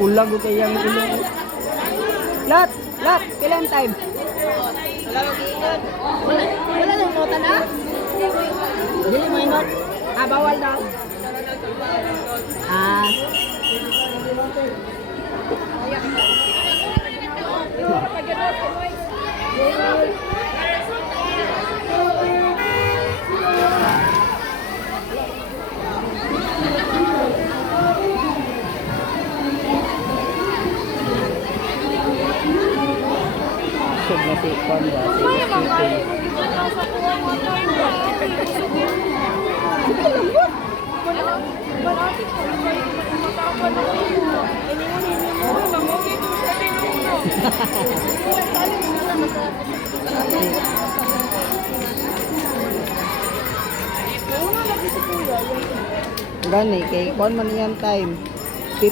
Ulag ko kayang ilong. Lot, kailan time? Wala nang nota na? Dili mo inot. Bawal daw. Sub na si Konda. Gani kay kon man yan time. Tip.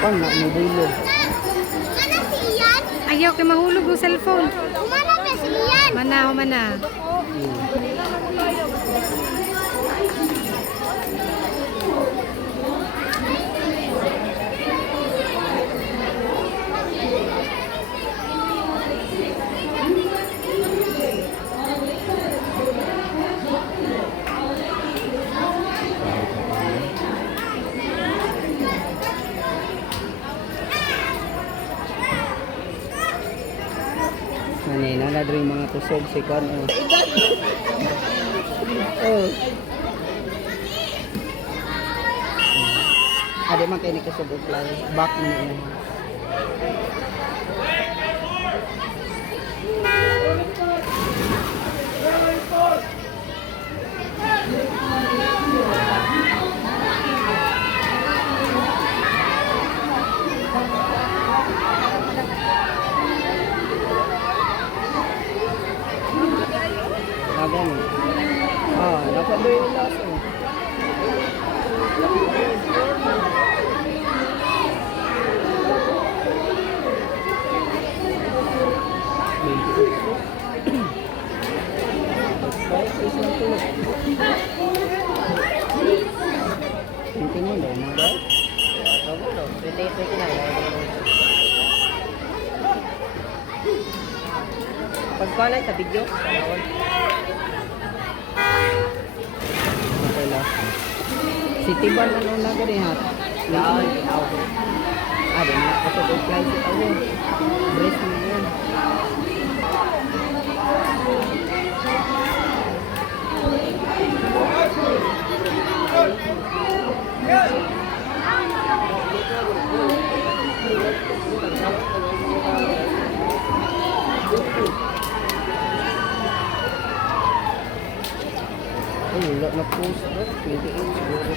Kon na mobulo. Ayaw kay mahulog ang cellphone. Umana pa siyan. Mana. Manina na diri mga kusog si kon. Oh. Ade man kay ni kusog og fly. Back mo niya. Agan. Dapat doy ulas oh. Tingin mo daw mga Pagbalay sa video. okay lang. Si Tiban ano na gani hat. Yan. Ade na kusog og fly si tawo. Brace mo yan. Wala na post. 28 siguro.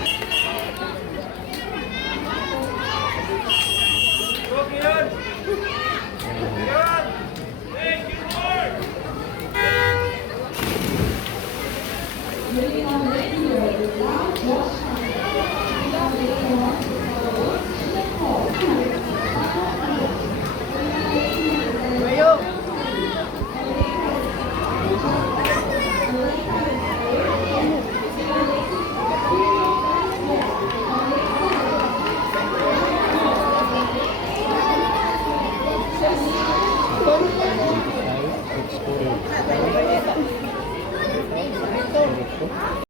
Ito.